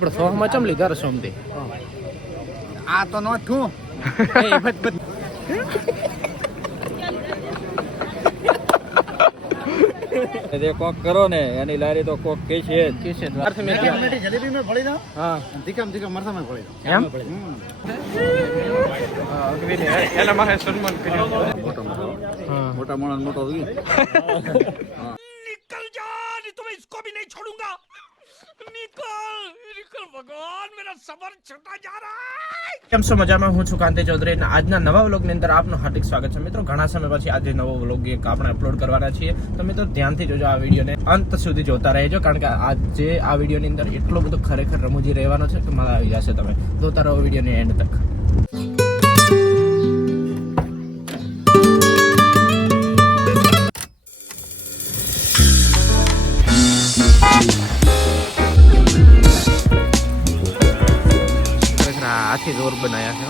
આપણે 100 માં ચમ લીધા રસોમથી આ તો નો ઠું કોક કરો ને એની લારી તો કોક કે છે જલેબી में ફળી દો હા ધીકમ મરસા में ફળી દો એમ એના માથે સન્માન કર્યું મોટા મોણા મોટો निकल जा नहीं तो मैं इसको भी नहीं छोड़ूंगा निकल भगवान मेरा सबर छूटा जा रहा है। કેમ છો મજામાં? હું છું કાંતિ ચૌધરી અને આજના નવા વ્લોગની અંદર આપનું હાર્દિક સ્વાગત છે મિત્રો. ઘણા સમય પછી આજે નવો વ્લોગ એક આપણે અપલોડ કરવાના છીએ તો મિત્રો ધ્યાનથી જોજો આ વિડીયોને અંત સુધી જોતા રહેજો કારણ કે આજે આ વિડીયોની અંદર એટલો બધો ખરેખર રમૂજી રહેવાનો છે કે મજા આવી જશે. તમે જોતા રહો વિડીયોની એન્ડ તક. આથી જોર બનાયા છે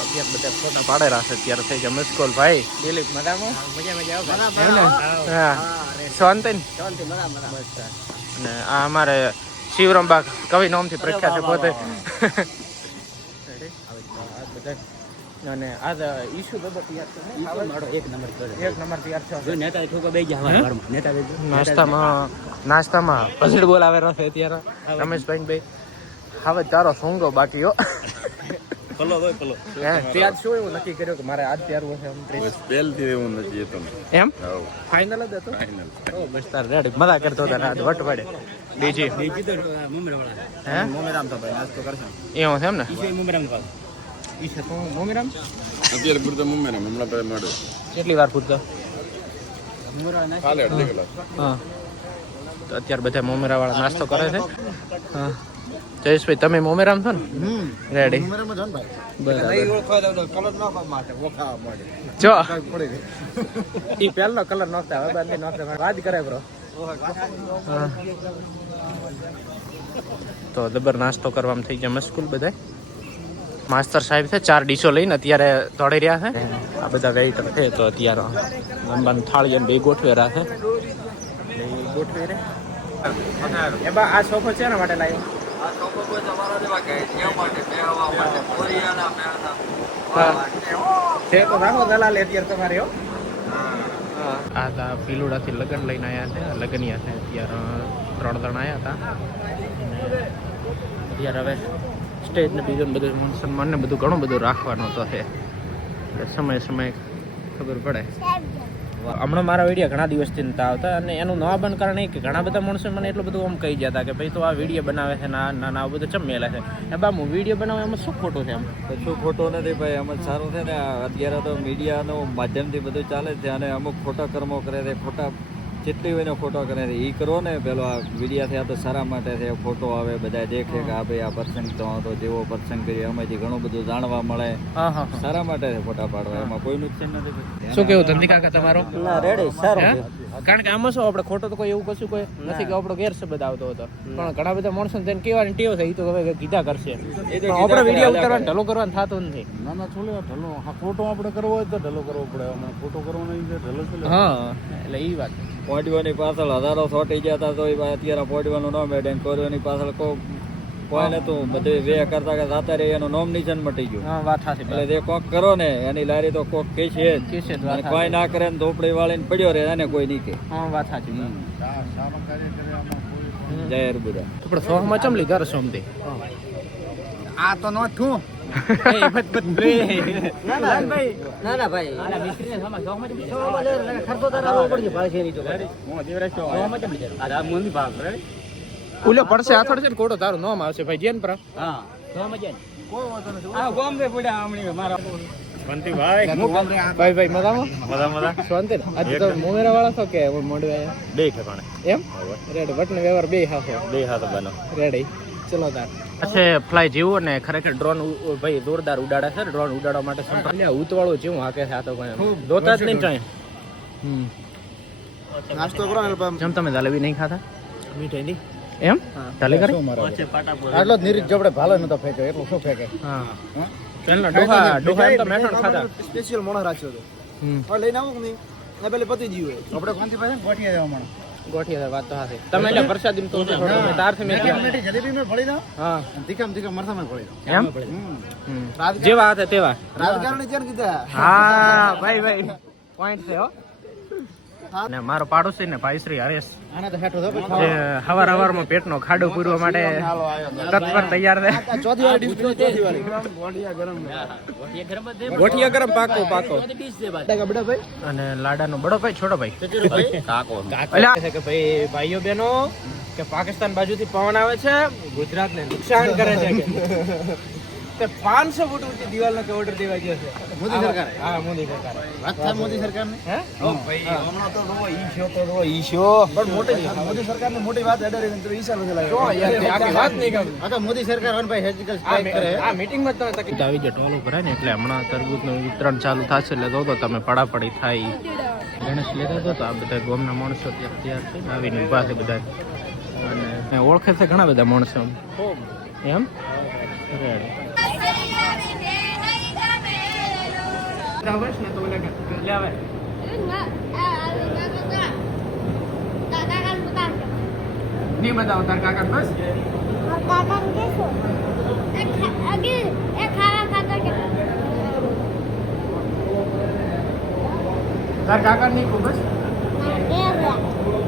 અત્યારે બધા ફોટા પાડે રાખે ત્યારે થઈ ગયા મુશ્કેલ. ભાઈ દિલીપ મજામાં? શાંતિ અને આ અમારે શિવરામબા કવિ નામથી પ્રખ્યાત છે પોતે. અને આ ઈશુ બધો તૈયાર છે, એક નંબર તૈયાર છે. નાસ્તામાં ભજીડ બોલાવેલો છે અત્યારે રમેશભાઈ ભાઈ. હવે તારો સોંગો બાકી હો. ત્યાર શું એવું નક્કી કર્યું કે મારે આજ તૈયાર છે એમ ફાઇનલ જ હતો? બસ તાર રેડી મજા કરતો હતો રાત વટ પડે બીજી મોમેરામ તો ભાઈ નાસ્તો કરશે એવું છે એમ ને? અત્યારે પૂરતો મોમેરામ હમણાં પછી મળે કેટલી વાર પૂરતો? હા તો અત્યારે બધા મોમેરા વાળા નાસ્તો કરે છે. હા જયેશભાઈ તમે મોમેરામ છો ને? રેડી જો ઈ પહેલો કલર નોખતા હવે બાદ નોખતા વાત કરે બ્રો. તો જબર નાસ્તો કરવામાં થઈ જાય મસ્કૂલ બધા. માસ્તર સાહેબ છે 4 ડીશો લઈને અત્યારે દોડી રહ્યા છે. આ બધા વેઇટર છે તો અત્યારે જમવાનું થાળી બે ગોઠવી રહ્યા છે. ગોઠવી રે એમાં આ સોફો છે ને માટે લાવ્યો? આ સોફો કોઈ તમારા લેવા કે કેમ માટે બેહવા માટે પોરિયાના બેહના છે તો રાખો દલાલ અત્યારે તમારે હો. આ પીલુડાથી લગન લઈને આવ્યા છે, લગનિયા છે અત્યારે 3 જણ આવ્યા હતા. અત્યારે હવે સ્ટેજ ને બીજું બધું સન્માન ને બધું ઘણું બધું રાખવાનું તો છે એટલે સમય ખબર પડે. હમણાં મારા વિડીયો ઘણા દિવસથી નતા આવતા અને એનું નવા બંધ કારણ એ કે ઘણા બધા માણસો મને એટલું બધું આમ કહી જતા કે ભાઈ તો આ વિડીયો બનાવે છે ના આ બધું ચમ મેલે છે. એ બા હું વિડીયો બનાવું એમાં શું ખોટું છે? એમ કશું ખોટું નથી ભાઈ, એમ જ સારું છે ને. અત્યારે તો મીડિયાનું માધ્યમથી બધું ચાલે છે અને અમુક ખોટા કર્મો કરે છે, ખોટા જેટલી હોય ને ખોટો કરે છે એ કરો ને. પેલો આ મીડિયાથી આ તો સારા માટે છે, ફોટો આવે બધા દેખે કે આ ભાઈ આ પ્રસંગ તો જેવો પ્રસંગ કરીએ એમાંથી ઘણું બધું જાણવા મળે. સારા માટે છે ફોટા પાડવા, એમાં કોઈ નુકસાન નથી. શું કેવું ધંધી કાકા તમારો? રેડી સારું. કારણ કે આમાં શું આપણે ખોટો તો કોઈ એવું કશું કોઈ નથી કે આપણો ગેરસબંધ આવતો હતો, પણ ઘણા બધા માણસો તેને કહેવાની ટેવ છે. એ તો હવે કીધા કરશે આપણે વિડીયો ઉતારવાનો ઢલો કરવાનું થતું નથી. ના છોડે ઢલો ફોટો આપણે કરવો હોય તો ઢલો કરવો પડે. ફોટો કરવાનો ઢલો છે. હા એટલે એ વાત પોડવાની પાછળ હજારો છોટી ગયા હતા તો અત્યારે પોડવાનું ન બેઠે, કોરવાની પાછળ કોઈ નતું. બધું વે કરતા જતા રહે એનું નામ નિશાન મટી ગયું. વાત સાચી. એટલે જે કોક કરો ને એની લારી તો કોક કે છે કોઈ ના કરે ને ધોપડી વાળીને પડ્યો રે એને કોઈ નહીં કે. વાત સાચી. જય બધા આપણે 100 માં ચમ લીધા રસોમથી આ તો નો ઠું ઉલો પડશે આથડ છે ને કોડો તારું નામ આવશે ભાઈ જેન પર. ભાઈ મજામાં શાંતિ ને? આજે તો મોમેરા વાળા છો કે મોડવે બે ઠેકાણે એમ? રેડી વટ ને વ્યવહાર બે હાથો બનો રેડી. ચલો તાર છે ફ્લાય જેવું ને ખરેખર ડ્રોન ભાઈ જોરદાર ઉડાડે છે. ડ્રોન ઉડાડવા માટે ઉતવાળું જેવું હાકે છે. આ તો જોતા જ નહીં ચાય. નાસ્તો કરો જેમ તમે જલેબી નહીં ખાતા મીઠાઈ ની એમ ચાલે કરે આટલો જ નિરીક્ષ જબડે ભાલો નતો ફેંક્યો એટલું શું ફેંકે. હા પેલા ડોહા એમ તો મેઠણ ખાતા સ્પેશિયલ મોણો રાખ્યો હતો. લઈને આવું નહીં પેલે પતી ગયું આપણે કોનથી પાસે ગોઠિયા જવા મળે ગોઠિયા વાત તો હાથે તમે એટલે પ્રસાદી તો તારથી મેં મીઠી જલેબી में ભળી દો હા તીખા તીખા મરસા में ભળી દો એમ જેવા હતા તેવા રાજકારણી ચેર કીધા હા ભાઈ પોઈન્ટ છે હો ને મારો પાડોશી ને ભાઈ શ્રી હરેશ આને તો હેઠો દો જે હવાર હવારમાં પેટનો ખાડો પૂરવા માટે તત્પર તૈયાર છે ચોથી વાળી ડીશ ચોથી વાળી ગોઠિયા ગરમ પાકો બડા ભાઈ અને લાડાનો બડો ભાઈ છોટો ભાઈ કાકો એટલે છે કે ભાઈ ભાઈઓ બહેનો કે પાકિસ્તાન બાજુથી પવન આવે છે ગુજરાતને નુકસાન કરે છે કે 500 ફૂટ ઊંચી દિવાલનો કે ઓર્ડર દેવા ગયો છે મોદી સરકાર હા મોદી સરકાર વાત થાય મોદી સરકાર ને હે ભાઈ હમણાં તો ઈશો પણ મોટી મોદી સરકાર ની મોટી વાત હેડર તો ઈશા નથી લાગે જો યાર આખી વાત નહીં કરું આ મોદી સરકાર વન ભાઈ હેજિકલ સ્ટ્રાઇક કરે આ મીટિંગમાં તમે તકલીફ આવી જાય ટોલો ભરાય ને એટલે હમણાં તરબૂચનું વિતરણ ચાલુ થશે એટલે તો તમે પડાપડી થાય ગણેશ લેતા હતો તો આ બધા ગામના માણસો તૈયાર છે આવીને ઊભા છે બધા અને ઓળખે છે ઘણા બધા માણસો એમ રેડી नहीं बताओ तार काका बस काका कैसो अगे एक खाना खाता क्या तार काका नहीं को बस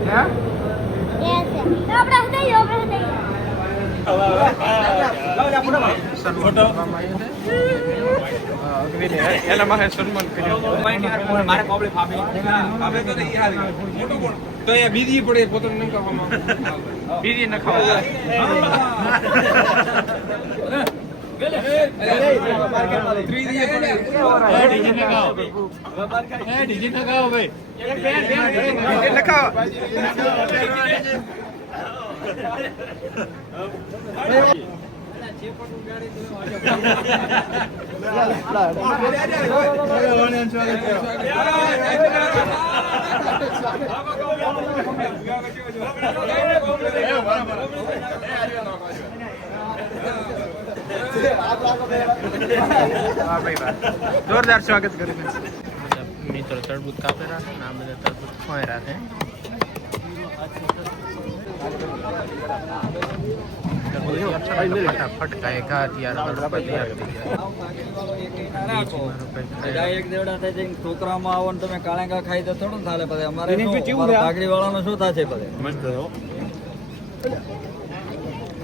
क्या कैसे तो अपना होता ही એના મારે સન્માન કર્યો મારે કોબળી ફાબી તો ઈ હાલ મોટો કોણ તો એ બીજી પડે પોતાને નખાવામાં બીજી નખાવા ડીજે નખાવો ભાઈ ડીજે નખાવો જોરદાર સ્વાગત કરીને મિત્રો તરબૂચ કાપેલા છે ને આ બધા તરબૂચ ખોયેલા છે फटाफट खाएगा છોકરામાં આવો ને તમે કાળાંગા ખાઈ તો થોડું ચાલે પછી અમારે પાઘડી વાળાનું શું થશે પછી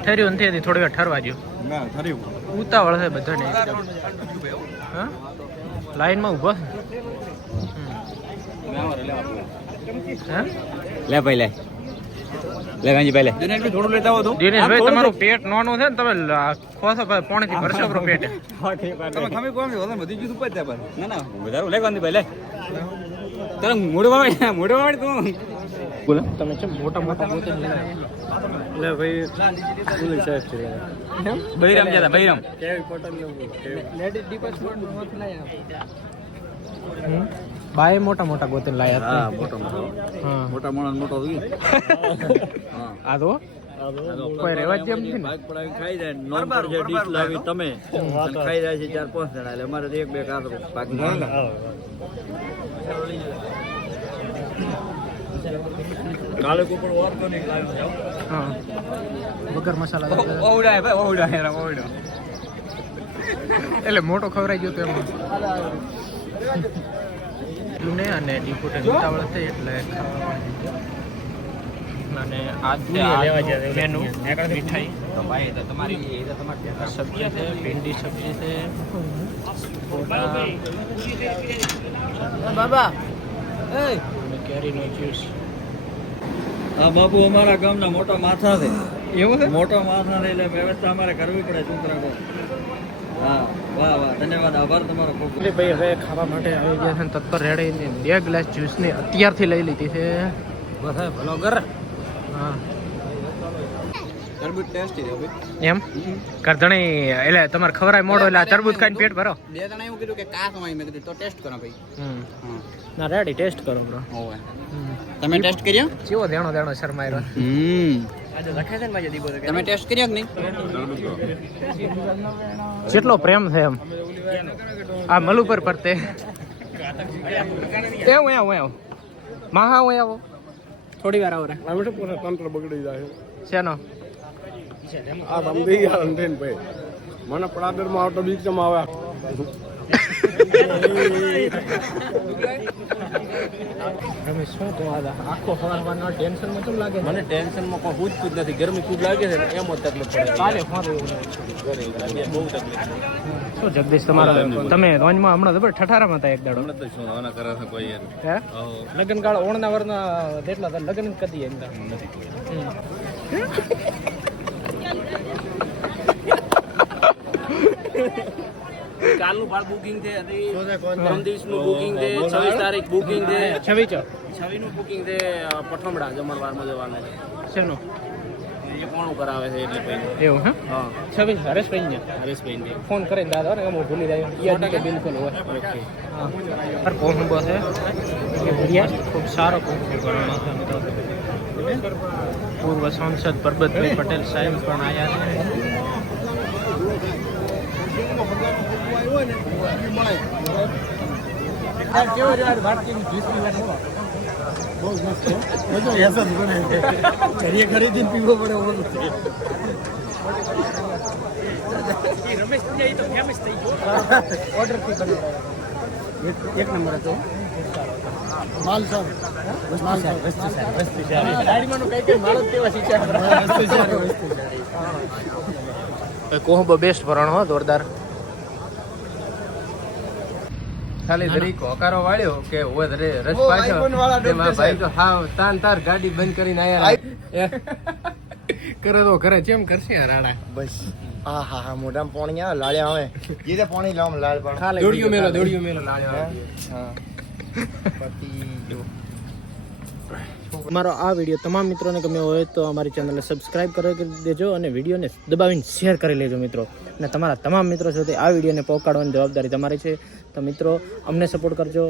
ઠર્યું નથી થોડી વાર ઠરવા દો ઉતાવળ છે બધાને હા લાઈનમાં ઊભા લે ભાઈ લે દિનેશભાઈ તમારું પેટ નાનું છે ને તમે ખોસો પોણે થી ભરશો પેટ તમે છે મોટા મોટા લે ભાઈ પોલીસ સાહેબ છે બૈરામ જતા બૈરામ લેડીઝ ડિપાર્ટમેન્ટ બાય મોટા મોટા ગોતેલ લાયા હા મોટો મોટા મોણા મોટો આ તો કોઈ રેવા જેમ છે ને ભાગ પડાવી ખાઈ જાય નોર્મલ જે ડીશ લાવી તમે ખાઈ જાય છે 4-5 જણા એટલે અમારે તો 1-2 કાતરો ભાગ કાલે કો પણ ઓર્ગેનિક લાવ્યો જાવ હા વગર મસાલા ઓવડાય ભાઈ ઓવડાય એટલે મોટો ખવરાઈ ગયો તો એમ ને અને ડીપોટે ઉતાવળ છે એટલે અને આ મેનુ મીઠાઈ તો ભાઈ તો તમારી સબ્જી છે ભીંડી સબ્જી છે બાબા અને કેરીનો જ્યુસ આ બાબુ અમારા ગામના મોટા માથા છે એવું છે મોટા માથા છે એટલે વ્યવસ્થા અમારે કરવી પડે છોકરા કો હા વાહ વાહ ધન્યવાદ આભાર તમારો ખૂબ ભાઈ હવે ખાવા માટે આવી ગયા છે તત્પર રેડી 2 ગ્લાસ જ્યુસની અત્યારથી લઈ લીધી છે બસ ભલો કર હા તરબૂચ ટેસ્ટી છે ભાઈ એમ કરધણી એટલે તમારે ખવરાય મોડો એટલે આ તરબૂચ ખાઈને પેટ ભરો બે જણા એવું કીધું કે કાસ હોય મેં કીધું તો ટેસ્ટ કરો ભાઈ ના રેડી ટેસ્ટ કરો બ્રો હોવે તમે ટેસ્ટ કર્યો કેવો દેણો શરમાયરો આજે લખે છે ને માજે દીબો તમે ટેસ્ટ કર્યો કે નહીં કેટલો પ્રેમ છે એમ આ મલ ઉપર પરતે એવું માહા હું આવો થોડી વાર આવરે અમે તો પૂરા તંત્ર બગડી જાય શેનો આ રમદી અંધેન ભાઈ મને પડાદરમાં આવતો બીચમાં આવે રમેશ શું તો આખો સવારનો ટેન્શનમાં કેમ લાગે મને ટેન્શનમાં કોઈ હું જ નથી ગરમી ખૂબ લાગે છે ને એમ જ તકલીફ પડે કાલે બહુ તકલીફ શું જગદીશ તમારા તમે રોંજમાં હમણાં જબર ઠઠારામાં હતા એક દાડો હમણાં તો શું આના કરે છે કોઈ યાર હે લગ્ન કાળ ઓણના વરના જેટલા હતા લગ્ન કદી એમ નથી કાલનું ભાડ બુકિંગ છે ત્રણ દિવસનું બુકિંગ છે 26 તારીખ બુકિંગ છે 26 નું બુકિંગ છે પઠમડા જમણવારમાં જવાનું શેનું એ કોણું કરાવે છે એટલે પહેલું એવું હા 26 હરેશભાઈ ને હરેશભાઈ ને ફોન કરીને દાદા ને હું ભૂલી જાય યાદ કે બિલકુલ હોય ઓકે હા કોહંબો છે એ ભૂરિયા ખૂબ સારો કોહંબો કરવાનો છે મિત્રો પૂર્વ સાંસદ પરબતભાઈ પટેલ સાહેબ પણ આવ્યા છે ખરીદી પીવો પડે ઓર્ડર થી એક નંબર હતો માલ સર ગાડીમાંનું કઈ કઈ માલ જ તેવા છે કોહંબો બેસ્ટ ભરણ હો જોરદાર ખાલી દરેક હોકારો વાળ્યો કે ઓય રે રસ પાછો તેમાં ભાઈ તો હાવ તાર ગાડી બંધ કરીને આયા કરે તો કરે કેમ કરશે રાડા બસ હા હા હા મોઢામાં પાણી આવે લાળ્યા આવે જે તે પાણી લાવ લાળ પણ દોડિયો મેલો લાડ્યો હા અમારો આ વિડીયો તમામ મિત્રોને ગમ્યો હોય તો અમારી ચેનલને સબસ્ક્રાઇબ કરી દેજો અને વિડીયોને દબાવીને શેર કરી લેજો મિત્રો અને તમારા તમામ મિત્રો સાથે આ વિડીયોને પહોંચાડવાની જવાબદારી તમારી છે તો મિત્રો અમને સપોર્ટ કરજો